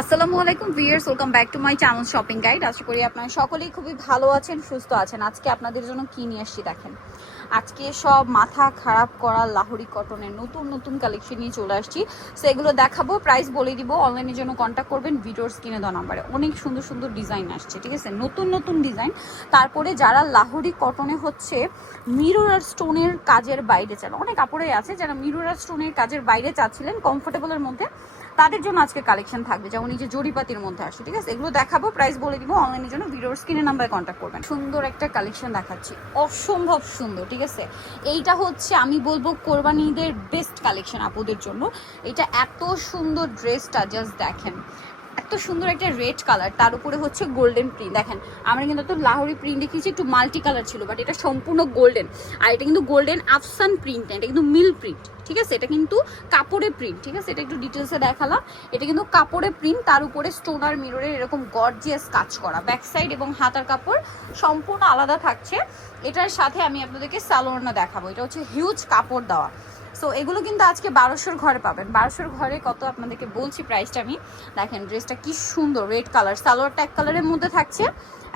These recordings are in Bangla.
আসসালামু আলাইকুম viewers welcome back to my channel shopping guide. আশা করি আপনারা সকলেই খুবই ভালো আছেন, সুস্থ আছেন। আজকে আপনাদের জন্য কি নিয়ে আসছি দেখেন। আজকে সব মাথা খারাপ করা লাহোরি কটনের নতুন নতুন কালেকশন নিয়ে চলে আসছি। সো এগুলো দেখাবো প্রাইস বলে দিব অনলাইনের জন্য কন্ট্যাক্ট করবেন, ভিডিওর স্ক্রিনে দেওয়া নাম্বারে অনেক সুন্দর সুন্দর ডিজাইন আসছে, ঠিক আছে? নতুন নতুন ডিজাইন তারপরে যারা লাহোরি কটনে হচ্ছে মিরর আর স্টোনের কাজের বাইরে চান, অনেক কাপড়ে আছে, যারা মিরর আর স্টোনের কাজের বাইরে চাচ্ছিলেন কমফোর্টেবলের মধ্যে তাদের জন্য আজকে কালেকশন থাকবে। যেমন এই যে জরিপাতির মধ্যে আসে ঠিক আছে? এগুলো দেখাবো প্রাইস বলে দিব অনলাইনের জন্য ভিডিওর স্ক্রিনে নাম্বারে কন্ট্যাক্ট করবেন। সুন্দর একটা কালেকশন দেখাচ্ছি, অসম্ভব সুন্দর, ঠিক আছে? এইটা হচ্ছে, আমি বলব, কোরবানিদের বেস্ট কালেকশন আপুদের জন্য। এটা এত সুন্দর ড্রেসটা জাস্ট দেখেন। এত সুন্দর একটা রেড কালার তার উপরে হচ্ছে গোল্ডেন প্রিন্ট দেখেন, আমরা কিন্তু তো লাহোরি প্রিন্ট দেখিয়েছি, একটু মাল্টি কালার ছিল বাট এটা সম্পূর্ণ গোল্ডেন আর এটা কিন্তু গোল্ডেন আফসান প্রিন্ট এটা কিন্তু মিল প্রিন্ট ঠিক আছে? এটা কিন্তু কাপড়ে প্রিন্ট ঠিক আছে? এটা একটু ডিটেলসে দেখালাম। এটা কিন্তু কাপড়ে প্রিন্ট তার উপরে স্টোনার মিররের এরকম গর্জিয়াস কাজ করা। ব্যাক সাইড এবং হাতার কাপড় সম্পূর্ণ আলাদা থাকছে। এটার সাথে আমি আপনাদেরকে সালোয়ারনা দেখাবো। এটা হচ্ছে হিউজ কাপড় দেওয়া। সো এগুলো কিন্তু আজকে বারোশোর ঘরে পাবেন। বারোশোর ঘরে কত আপনাদেরকে বলছি প্রাইসটা আমি। দেখেন ড্রেসটা কি সুন্দর রেড কালার সালোয়ারটা এক কালারের মধ্যে থাকছে।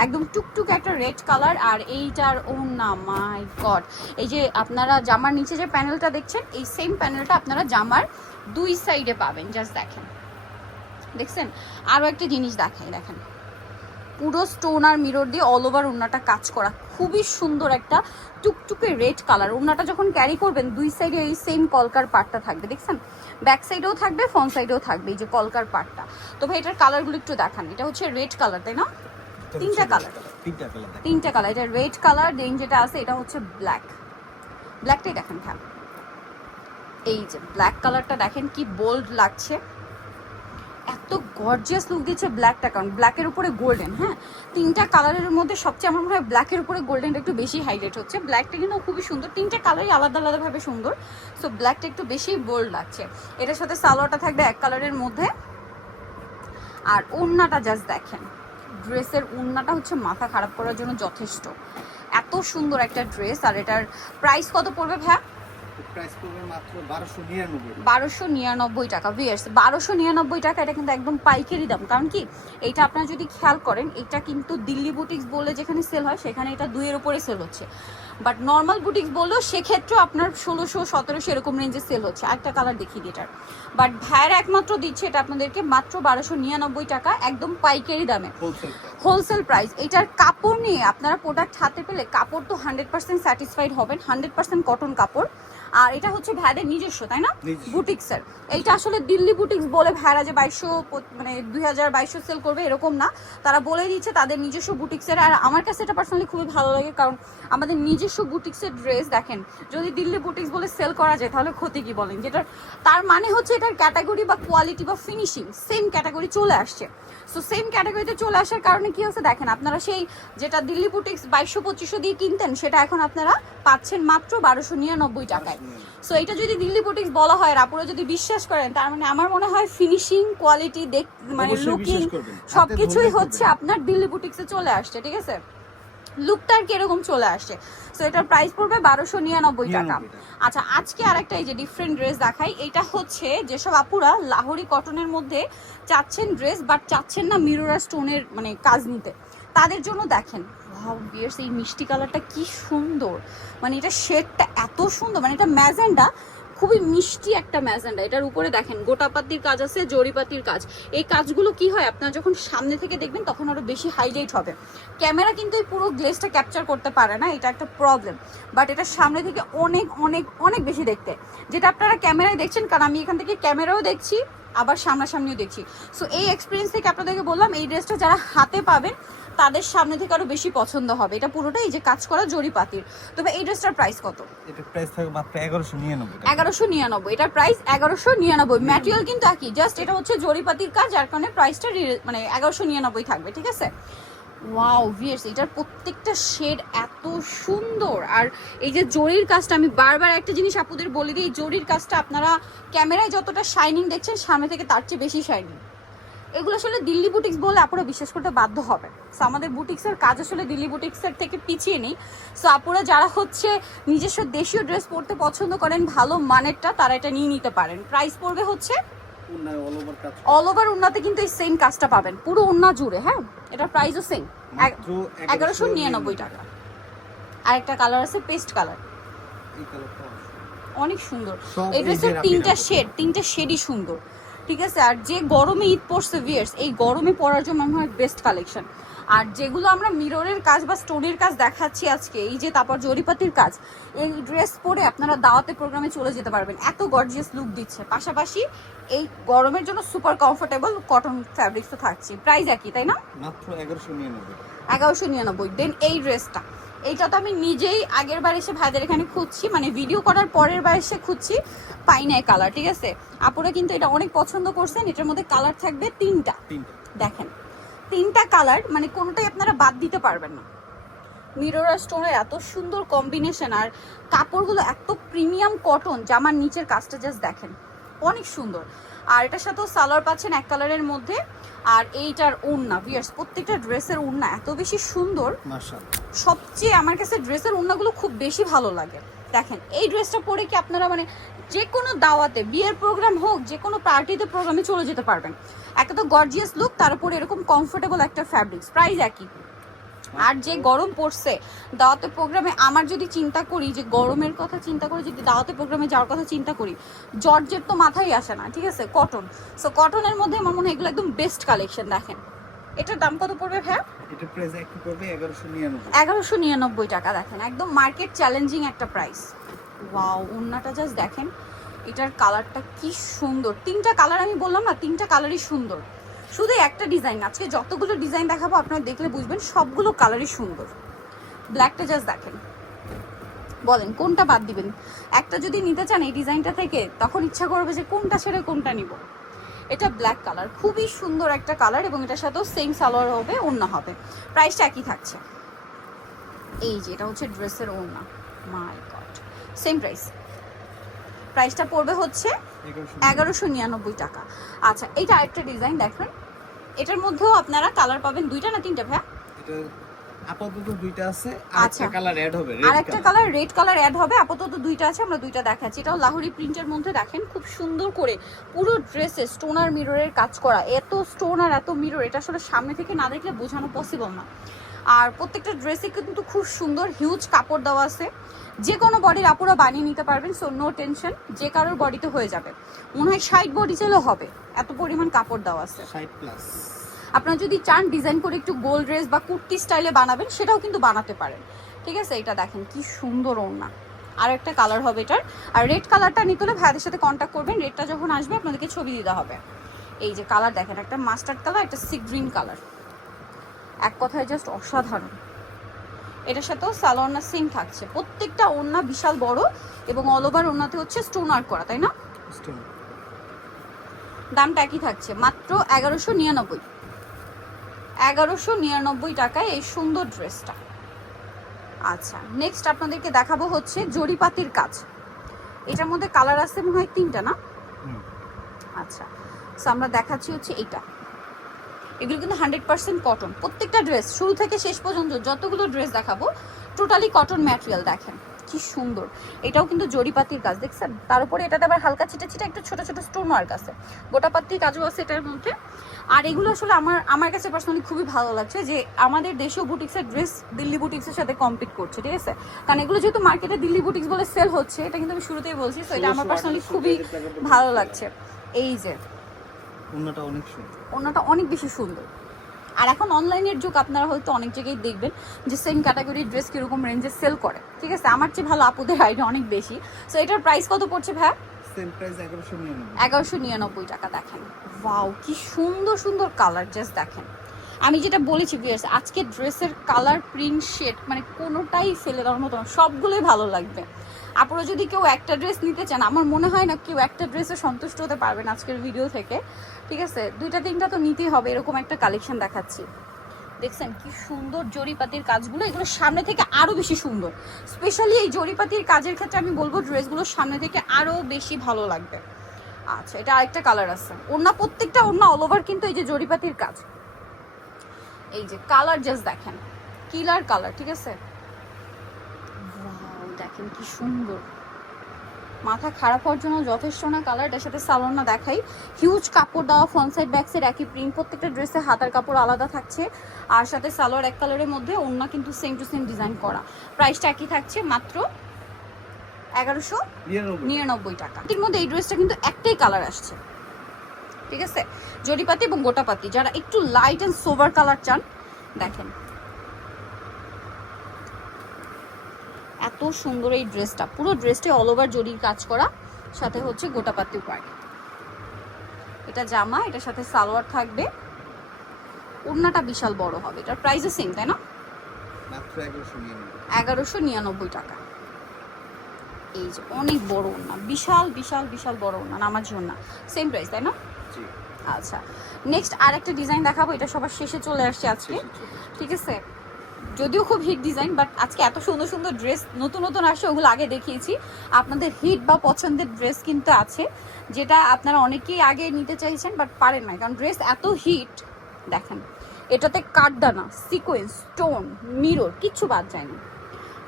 একদম টুকটুক একটা রেড কালার আর এইটার, ও না মাই গড এই যে আপনারা জামার নিচে যে প্যানেলটা দেখছেন, এই সেম প্যানেলটা আপনারা জামার দুই সাইডে পাবেন। জাস্ট দেখেন। দেখছেন? আরও একটা জিনিস দেখাই, দেখেন। পুরো স্টোন আর মিরর দিয়ে অল ওভার ওড়নাটা কাজ করা। খুবই সুন্দর একটা টুকটুকে রেড কালার ওড়নাটা যখন ক্যারি করবেন দুই সাইডে এই সেম কলকার পার্টটা থাকবে দেখছেন? ব্যাক সাইডেও থাকবে ফ্রন্ট সাইডেও থাকবে এই যে কলকার পার্টটা তো ভাই এটার কালারগুলো একটু দেখান। এটা হচ্ছে রেড কালার তাই না? তিনটা কালার তিনটা কালার তিনটা কালার এটা রেড কালার দেন যেটা আছে এটা হচ্ছে ব্ল্যাক ব্ল্যাকটাই দেখেন হ্যাঁ। এই যে ব্ল্যাক কালারটা দেখেন কি বোল্ড লাগছে। এত গর্জিয়াস লুক দিচ্ছে ব্ল্যাকটা কারণ ব্ল্যাকের উপরে গোল্ডেন হ্যাঁ? তিনটা কালারের মধ্যে সবচেয়ে আমার মনে হয় ব্ল্যাকের উপরে গোল্ডেনটা একটু বেশি হাইলাইট হচ্ছে। ব্ল্যাকটা কিন্তু খুবই সুন্দর, তিনটা কালারই আলাদা আলাদাভাবে সুন্দর। সো ব্ল্যাকটা একটু বেশি বোল্ড লাগছে। এটার সাথে সালোয়ারটা থাকবে এক কালারের মধ্যে। আর ওড়নাটা জাস্ট দেখেন ড্রেসের ওড়নাটা হচ্ছে মাথা খারাপ করার জন্য যথেষ্ট। এত সুন্দর একটা ড্রেস আর এটার প্রাইস কত পড়বে ভাইয়া? প্রাইস পড়বে মাত্র টাকা। ভিয়ার্স বারোশো নিরানব্বই টাকা এটা কিন্তু একদম পাইকারি দাম। কারণ কি এইটা আপনারা যদি খেয়াল করেন এটা কিন্তু দিল্লি বুটিক্স বলে যেখানে সেল হয় সেখানে এটা দুইয়ের উপরে সেল হচ্ছে। বাট নর্মাল বুটিক্স বললেও সেক্ষেত্রেও আপনার ষোলোশো সতেরোশো এরকম রেঞ্জে সেল হচ্ছে। একটা কালার দেখিয়ে দিই এটার। বাট ভাইয়ের একমাত্র দিচ্ছে এটা আপনাদেরকে মাত্র বারোশো নিরানব্বই টাকা একদম পাইকারি দামে। হোলসেল হোলসেল প্রাইস এটার কাপড় নিয়ে আপনারা প্রোডাক্ট হাতে পেলে কাপড় তো হান্ড্রেড পার্সেন্ট স্যাটিসফাইড হবেন হান্ড্রেড পার্সেন্ট কটন কাপড়। আর এটা হচ্ছে ভ্যাদের নিজস্ব তাই না। বুটিক্সের। এইটা আসলে দিল্লি বুটিক্স বলে ভ্যারা যে বাইশশো মানে দুই হাজার বাইশশো সেল করবে এরকম না। তারা বলে দিচ্ছে তাদের নিজস্ব বুটিক্সের। আর আমার কাছে এটা পার্সোনালি খুবই ভালো লাগে কারণ আমাদের নিজস্ব বুটিক্সের ড্রেস দেখেন যদি দিল্লি বুটিক্স বলে সেল করা যায় তাহলে ক্ষতি কি বলেন? যেটা তার মানে হচ্ছে এটার ক্যাটাগরি বা কোয়ালিটি বা ফিনিশিং সেম ক্যাটাগরি চলে আসছে। সো সেম ক্যাটাগরিতে চলে আসার কারণে কি হচ্ছে দেখেন আপনারা সেই যেটা দিল্লি বুটিক্স বাইশশো পঁচিশশো দিয়ে কিনতেন সেটা এখন আপনারা পাচ্ছেন মাত্র বারোশো নিরানব্বই টাকায়। সো এটা যদি দিল্লি বুটিক্স বলা হয় আর আপনারা যদি বিশ্বাস করেন তার মানে আমার মনে হয় ফিনিশিং কোয়ালিটি দেখ মানে লুকিং সবকিছুই হচ্ছে আপনার দিল্লি বুটিক্সে চলে আসছে ঠিক আছে? লুকটা আর কীরকম চলে আসছে? সো এটার প্রাইস পড়বে বারোশো নিরানব্বই টাকা। 99 টাকা। আচ্ছা আজকে আরেকটা এই যে ডিফারেন্ট ড্রেস দেখাই এটা হচ্ছে যেসব আপুরা লাহোরি কটনের মধ্যে চাচ্ছেন ড্রেস বাট চাচ্ছেন না মিরোরা স্টোনের মানে কাজ নিতে। তাদের জন্য দেখেন ওয়াও বিয়ার্স এই মিষ্টি কালারটা কি সুন্দর। মানে এটা শেডটা এত সুন্দর মানে এটা ম্যাজেন্ডা, খুবই মিষ্টি একটা ম্যাজেন্ডা। এটার উপরে দেখেন গোটাপাতির কাজ আছে জরিপাতির কাজ। এই কাজগুলো কি হয়, আপনারা যখন সামনে থেকে দেখবেন, তখন আরও বেশি হাইলাইট হবে। ক্যামেরা কিন্তু এই পুরো গ্লেসটা ক্যাপচার করতে পারে না, এটা একটা প্রবলেম বাট এটা সামনে থেকে অনেক অনেক অনেক বেশি দেখতে। যেটা আপনারা ক্যামেরায় দেখছেন, কারণ আমি এখান থেকে ক্যামেরাও দেখছি, আবার সামনাসামনিও দেখছি। সো এই এক্সপিরিয়েন্স থেকে আপনাদেরকে বললাম, এই ড্রেসটা যারা হাতে পাবেন তাদের সামনে থেকে আরও বেশি পছন্দ হবে। এটা পুরোটাই এই যে কাজ করা জরিপাতির। তবে এই ড্রেসটার প্রাইস কত? এটা প্রাইস থাকবে মাত্র এগারোশো নিরানব্বই টাকা। এগারোশো নিরানব্বই। এটার প্রাইস এগারোশো নিরানব্বই। ম্যাটেরিয়াল কিন্তু একই। জাস্ট এটা হচ্ছে জরিপাতির কাজ যার কারণে প্রাইসটা মানে এগারোশো নিরানব্বই থাকবে ঠিক আছে? ওয়াও ভিয়ার্স এটার প্রত্যেকটা শেড এত সুন্দর। আর এই যে জরির কাজটা আমি বারবার একটা জিনিস আপুদের বলে দিই জরির কাজটা আপনারা ক্যামেরায় যতটা শাইনিং দেখছেন সামনে থেকে তার চেয়ে বেশি শাইনিং এগুলো আসলে দিল্লি বুটিক্স বলে আপুরা বিশ্বাস করতে বাধ্য হবে সো আমাদের বুটিক্সের কাজ আসলে দিল্লি বুটিক্সের থেকে পিছিয়ে নেই। সো আপুরা যারা হচ্ছে নিজস্ব দেশীয় ড্রেস পরতে পছন্দ করেন ভালো মানেরটা তারা এটা নিয়ে নিতে পারেন। প্রাইস পড়বে হচ্ছে অল ওভার উন্নাতে কিন্তু এই সেম কাজটা পাবেন। পুরো উন্না জুড়ে হ্যাঁ? এটা প্রাইসও সেম এগারোশো নিরানব্বই টাকা। আরেকটা কালার আছে পেস্ট কালার এই কালারটা অনেক সুন্দর। এই ড্রেসের তিনটা শেড তিনটা শেডই সুন্দর। ঠিক আছে? আর যে গরমে ঈদ পড়ছে ভিয়ার্স এই গরমে পরার জন্য মনে হয় বেস্ট কালেকশন আর যেগুলো আমরা মিররের কাজ বা স্টোনের কাজ দেখাচ্ছি আজকে এই যে তারপর জরিপাতির কাজ এই ড্রেস পরে আপনারা দাওয়াতে প্রোগ্রামে চলে যেতে পারবেন। এত গর্জিয়াস লুক দিচ্ছে। পাশাপাশি এই গরমের জন্য সুপার কমফোর্টেবল কটন ফ্যাব্রিক্স তো থাকছে প্রাইস একই তাই না? মাত্র এগারোশো নিরানব্বই। এগারোশো নিরানব্বই। দেন এই ড্রেসটা এইটা তো আমি নিজেই আগের বার এসে ভাইদের এখানে খুঁজছি। মানে ভিডিও করার পরের বার এসে খুঁজছি পাই নাই কালার ঠিক আছে? আপুরা কিন্তু এটা অনেক পছন্দ করছেন এটার মধ্যে কালার থাকবে তিনটা। দেখেন তিনটা কালার মানে কোনোটাই আপনারা বাদ দিতে পারবেন না। মিরর স্টোনের এত সুন্দর কম্বিনেশন আর কাপড়গুলো এত প্রিমিয়াম কটন জামার নিচের কাজটা জাস্ট দেখেন। অনেক সুন্দর। আর এটার সাথেও সালোয়ার পাচ্ছেন এক কালারের মধ্যে। আর এইটার ওড়না ভিয়ার্স প্রত্যেকটা ড্রেসের ওড়না এত বেশি সুন্দর। সবচেয়ে আমার কাছে ড্রেসের ওড়নাগুলো খুব বেশি ভালো লাগে। দেখেন এই ড্রেসটা পরে কি আপনারা মানে যে কোনো দাওয়াতে বিয়ের প্রোগ্রাম হোক যে কোনো পার্টিতে প্রোগ্রামে চলে যেতে পারবেন। একটা তো গর্জিয়াস লুক তার উপরে এরকম কমফোর্টেবল একটা ফ্যাব্রিক্স প্রাইস একই। আর যে গরম পড়ছে দাওয়াতে প্রোগ্রামে আমার যদি চিন্তা করি যে গরমের কথা চিন্তা করে যদি দাওয়াতে প্রোগ্রামে যাওয়ার কথা চিন্তা করি জর্জের তো মাথায় আসে না ঠিক আছে? কটন সো কটনের মধ্যে আমার মনে হয় এগুলো একদম বেস্ট কালেকশন দেখেন। এটার দাম কত পড়বে ভ্যা এটা প্রাইস একটু পড়বে এগারোশো নিরানব্বই। এগারোশো নিরানব্বই টাকা দেখেন একদম মার্কেট চ্যালেঞ্জিং একটা প্রাইস ওয়াও ওন্নাটা জাস্ট দেখেন এটার কালারটা কি সুন্দর। তিনটা কালার আমি বললাম না তিনটা কালারই সুন্দর। শুধু একটা ডিজাইন, আজকে যতগুলো ডিজাইন দেখাবো, আপনারা দেখলে বুঝবেন সবগুলো কালারই সুন্দর। ব্ল্যাকটা জাস্ট দেখেন। বলেন, কোনটা বাদ দিবেন? একটা যদি নিতে চান এই ডিজাইনটা থেকে, তখন ইচ্ছা করবে যে কোনটা ছেড়ে কোনটা নিব। এটা ব্ল্যাক কালার খুবই সুন্দর একটা কালার এবং এটার সাথেও সেম সালোয়ার হবে, ওড়না হবে। প্রাইসটা একই থাকছে। এই যে, এটা হচ্ছে ড্রেসের ওড়না। মাই গড সেম প্রাইস প্রাইসটা পড়বে হচ্ছে এগারোশো নিরানব্বই টাকা। আচ্ছা এটা আরেকটা ডিজাইন দেখেন। এটার মধ্যেও আপনারা কালার পাবেন দুইটা না তিনটা ভাইয়া? এটা আপাতত দুইটা আছে আচ্ছা। কালার অ্যাড হবে আর একটা কালার রেড কালার অ্যাড হবে আপাতত দুইটা আছে আমরা দুইটা দেখাচ্ছি। এটাও লাহোরি প্রিন্টের মধ্যে দেখেন খুব সুন্দর করে পুরো ড্রেসে স্টোন আর মিররের কাজ করা। এত স্টোন আর এত মিরর এটা আসলে সামনে থেকে না দেখলে বোঝানো পসিবল না। আর প্রত্যেকটা ড্রেসে কিন্তু খুব সুন্দর হিউজ কাপড় দেওয়া আছে। যে কোনো বডির আপুরা বানিয়ে নিতে পারবেন সো নো টেনশন যে কারোর বডিতে হয়ে যাবে। মনে হয় ষাট বডি চাইলেও হবে এত পরিমাণ কাপড় দেওয়া আছে। আপনারা যদি চান ডিজাইন করে একটু গোল ড্রেস বা কুর্তি স্টাইলে বানাবেন সেটাও কিন্তু বানাতে পারেন। ঠিক আছে? এটা দেখেন কি সুন্দর ওড়না। আর একটা কালার হবে এটার। আর রেড কালারটা নিতে হলে ভাইদের সাথে কন্ট্যাক্ট করবেন রেডটা যখন আসবে আপনাদেরকে ছবি দিতে হবে। এই যে কালার দেখেন একটা মাস্টার্ড কালার একটা সি গ্রিন কালার এক কথায় জাস্ট অসাধারণ। এটার সাথেও সালোয়ার সিং থাকছে। প্রত্যেকটা ওড়না বিশাল বড় এবং অল ওভার ওড়নাতে হচ্ছে স্টোন আর্ট করা তাই না? দামটা একই থাকছে। মাত্র এগারোশো নিরানব্বই। এগারোশো নিরানব্বই টাকায় এই সুন্দর ড্রেসটা আচ্ছা নেক্সট আপনাদেরকে দেখাবো হচ্ছে জরিপাতির কাজ। এটার মধ্যে কালার আছে মনে হয় তিনটা না? আচ্ছা সো আমরা দেখাচ্ছি হচ্ছে এইটা। এগুলো কিন্তু হান্ড্রেড পার্সেন্ট কটন প্রত্যেকটা ড্রেস শুরু থেকে শেষ পর্যন্ত যতগুলো ড্রেস দেখাবো টোটালি কটন ম্যাটেরিয়াল দেখেন কি সুন্দর। এটাও কিন্তু জরিপাতির কাজ দেখছেন? তার উপরে এটাতে আবার হালকা ছিটে ছিটে একটু ছোট ছোট স্টোন ওয়ার্ক আছে। গোটাপাতির কাজও আছে এটার মধ্যে। আর এগুলো আসলে আমার আমার কাছে পার্সোনালি খুবই ভালো লাগছে যে আমাদের দেশীয় বুটিক্সের ড্রেস দিল্লি বুটিক্সের সাথে কম্পিট করছে ঠিক আছে? কারণ এগুলো যেহেতু মার্কেটে দিল্লি বুটিক্স বলে সেল হচ্ছে এটা কিন্তু আমি শুরুতেই বলছি তো এটা আমার পার্সোনালি খুবই ভালো লাগছে। এই যে অন্যটা অনেক সুন্দর। ওনাটা অনেক বেশি সুন্দর। আর এখন অনলাইনের যুগ আপনারা হয়তো অনেক জায়গায় দেখবেন যে সেম ক্যাটাগরির ড্রেস কীরকম রেঞ্জে সেল করে। ঠিক আছে? আমার চেয়ে ভালো আপুদের আইডিয়া অনেক বেশি। সো এটার প্রাইস কত পড়ছে ভাই সেম প্রাইস এগারোশো নিরানব্বই। টাকা দেখেন। ওয়াও কি সুন্দর সুন্দর কালার জাস্ট দেখেন। আমি যেটা বলেছি বিয়ার্স আজকে ড্রেসের কালার প্রিন্ট শেড মানে কোনোটাই ফেলে দেওয়ার মতো সবগুলোই ভালো লাগবে। আপনারা যদি কেউ একটা ড্রেস নিতে চান, আমার মনে হয় না কেউ একটা ড্রেসে সন্তুষ্ট হতে পারবেন আজকের ভিডিও থেকে। ঠিক আছে? দুইটা তিনটা তো নিতেই হবে, এরকম একটা কালেকশন দেখাচ্ছি। দেখছেন কি সুন্দর জরিপাতির কাজগুলো, এগুলো সামনে থেকে আরও বেশি সুন্দর। স্পেশালি এই জরিপাতির কাজের ক্ষেত্রে আমি বলব ড্রেসগুলো সামনে থেকে আরও বেশি ভালো লাগবে। আচ্ছা এটা আরেকটা কালার আছে। ওড়না, প্রত্যেকটা ওড়না অল ওভার কিন্তু এই যে জরিপাতির কাজ। এই যে কালার জাস্ট দেখেন। কিলার কালার ঠিক আছে? দেখেন কি সুন্দর। মাথা খারাপ হওয়ার জন্য যথেষ্ট না কালার এটার সাথে সালোয়ার না দেখাই। হিউজ কাপড় দেওয়া ফ্রন্ট সাইড ব্যাক সাইড একই প্রিন্ট প্রত্যেকটা ড্রেসে হাতার কাপড় আলাদা থাকছে। আর সাথে সালোয়ার এক কালারের মধ্যে ওড়না কিন্তু সেম টু সেম ডিজাইন করা। প্রাইসটা একই থাকছে মাত্র এগারোশো নিরানব্বই। নিরানব্বই টাকা। এর মধ্যে এই ড্রেসটা কিন্তু একটাই কালার আসছে। ঠিক আছে? জরিপাতি এবং গোটাপাতি যারা একটু লাইট অ্যান্ড সোভার কালার চান দেখেন। এত সুন্দর এই ড্রেসটা পুরো ড্রেসটা অল ওভার জরির কাজ করা। সাথে হচ্ছে গোটাপাতি ওয়ার্ক এটা জামা এটার সাথে সালোয়ার থাকবে। ওড়নাটা বিশাল বড় হবে। এটার প্রাইসও সেম তাই না? এগারোশো নিরানব্বই টাকা। এই যে অনেক বড় ওড়না। বিশাল বিশাল বিশাল বড় ওড়না। নামার জন্য সেম প্রাইস তাই না? আচ্ছা। নেক্সট আর একটা ডিজাইন দেখাবো। এটা সবার শেষে চলে আসছে আজকে। ঠিক আছে? যদিও খুব হিট ডিজাইন বাট আজকে এত সুন্দর সুন্দর ড্রেস নতুন নতুন আসছে ওগুলো আগে দেখিয়েছি। আপনাদের হিট বা পছন্দের ড্রেস কিন্তু আছে, যেটা আপনারা অনেকেই আগে নিতে চাইছেন বাট পারেন না, কারণ ড্রেস এত হিট দেখেন, এটাতে কাঠদানা সিকোয়েন্স স্টোন মিরর কিচ্ছু বাদ যায়নি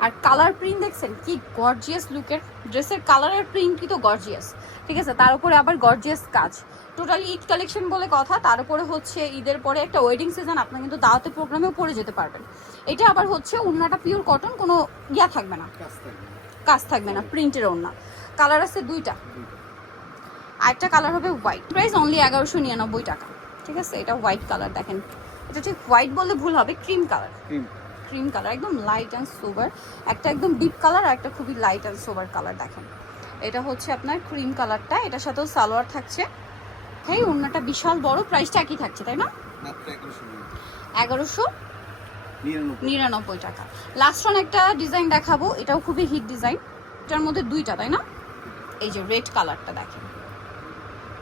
আর কালার প্রিন্ট দেখছেন, কি গর্জিয়াস লুকের ড্রেসের কালারের প্রিন্ট কি তো গর্জিয়াস ঠিক আছে? তার উপরে আবার গর্জিয়াস কাজ। টোটালি ঈদ কালেকশন বলে কথা তার উপরে হচ্ছে ঈদের পরে একটা ওয়েডিং সিজন আপনার কিন্তু দাওয়াতে প্রোগ্রামেও পরে যেতে পারবেন। এটা আবার হচ্ছে ওড়নাটা পিওর কটন কোনো ইয়া থাকবে না। কাজ থাকবে না। প্রিন্টের ওড়না। কালার আছে দুইটা। আরেকটা কালার হবে হোয়াইট প্রাইস অনলি এগারোশো নিরানব্বই টাকা। ঠিক আছে? এটা হোয়াইট কালার দেখেন। এটা ঠিক হোয়াইট বললে ভুল হবে ক্রিম কালার। ক্রিম কালার একদম লাইট অ্যান্ড সোবার একটা একদম ডিপ কালার আর একটা খুবই লাইট অ্যান্ড সোবার কালার দেখেন। এটা হচ্ছে আপনার ক্রিম কালারটা এটার সাথেও সালোয়ার থাকছে। হ্যাঁ ওড়নাটা বিশাল বড় প্রাইসটা একই থাকছে তাই না? এগারোশো নিরানব্বই। টাকা। লাস্ট ওয়ান একটা ডিজাইন দেখাবো এটাও খুবই হিট ডিজাইন এটার মধ্যে দুইটা তাই না? এই যে রেড কালারটা দেখেন।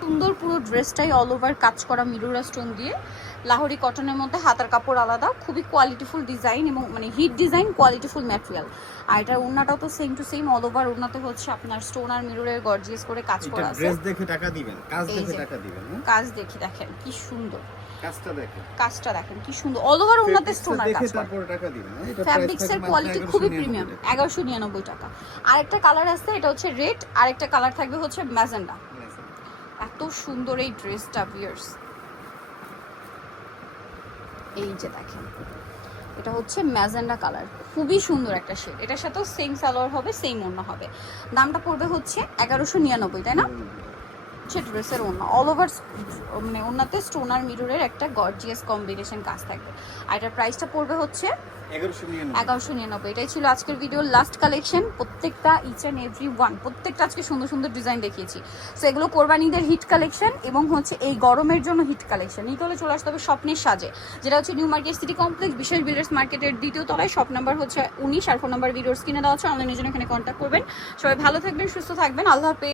সুন্দর পুরো ড্রেসটাই অল ওভার কাজ করা মিরুরা স্টোন দিয়ে। লাহোরি কটনের মধ্যে হাতার কাপড় আলাদা খুবই কোয়ালিটিফুল ডিজাইন এবং মানে হিট ডিজাইন কোয়ালিটিফুল ম্যাটেরিয়াল আর এটার ওড়নাটাও তো same to same all over ওড়নাতে হচ্ছে আপনার স্টোন আর মিররের গর্জিয়াস করে কাজ করা আছে। ড্রেস দেখে টাকা দিবেন কাজ দেখে টাকা দিবেন হ্যাঁ? কাজ দেখি দেখেন কি সুন্দর। কাজটা দেখেন। কাজটা দেখেন কি সুন্দর। অল ওভার ওড়নাতে স্টোন আর কাজ করা। তারপরে টাকা দিবেন হ্যাঁ? এটা ফ্যাব্রিক্স এর কোয়ালিটি খুবই প্রিমিয়াম এগারোশো নিরানব্বই টাকা। আরেকটা কালার আছে এটা হচ্ছে রেড আরেকটা কালার থাকবে হচ্ছে ম্যাজেন্ডা। এত সুন্দর এই ড্রেসটা ভিয়ার্স এই যে দেখেন, এটা হচ্ছে ম্যাজেন্ডা কালার, খুবই সুন্দর একটা শেড এটার সাথেও সেম সালোয়ার হবে সেম অন্য হবে। দামটা পড়বে হচ্ছে এগারোশো নিরানব্বই, তাই না? হচ্ছে ড্রেসের ওড়না। অল ওভার মানে ওড়নাতে স্টোনার মিররের একটা গর্জিয়াস কম্বিনেশন কাজ থাকবে। আর এটার প্রাইসটা পড়বে হচ্ছে এগারোশো নিরানব্বই। এটাই ছিল আজকের ভিডিওর লাস্ট কালেকশন প্রত্যেকটা ইচ অ্যান্ড এভরি ওয়ান প্রত্যেকটা আজকে সুন্দর সুন্দর ডিজাইন দেখিয়েছি। সো এগুলো কোরবানিদের হিট কালেকশন এবং হচ্ছে এই গরমের জন্য হিট কালেকশন নিতে হলে চলে আসতে হবে স্বপ্নের সাজে যেটা হচ্ছে নিউ মার্কেট সিটি কমপ্লেক্স বিশেষ বিল্ডার্স মার্কেটের দ্বিতীয় তলায়। শপ নাম্বার হচ্ছে উনিশ আর ফোন নাম্বার ভিডিওর স্ক্রিনে দেওয়া হচ্ছে অনলাইনের জন্য এখানে কন্ট্যাক্ট করবেন। সবাই ভালো থাকবেন সুস্থ থাকবেন। আল্লাহ হাফেজ।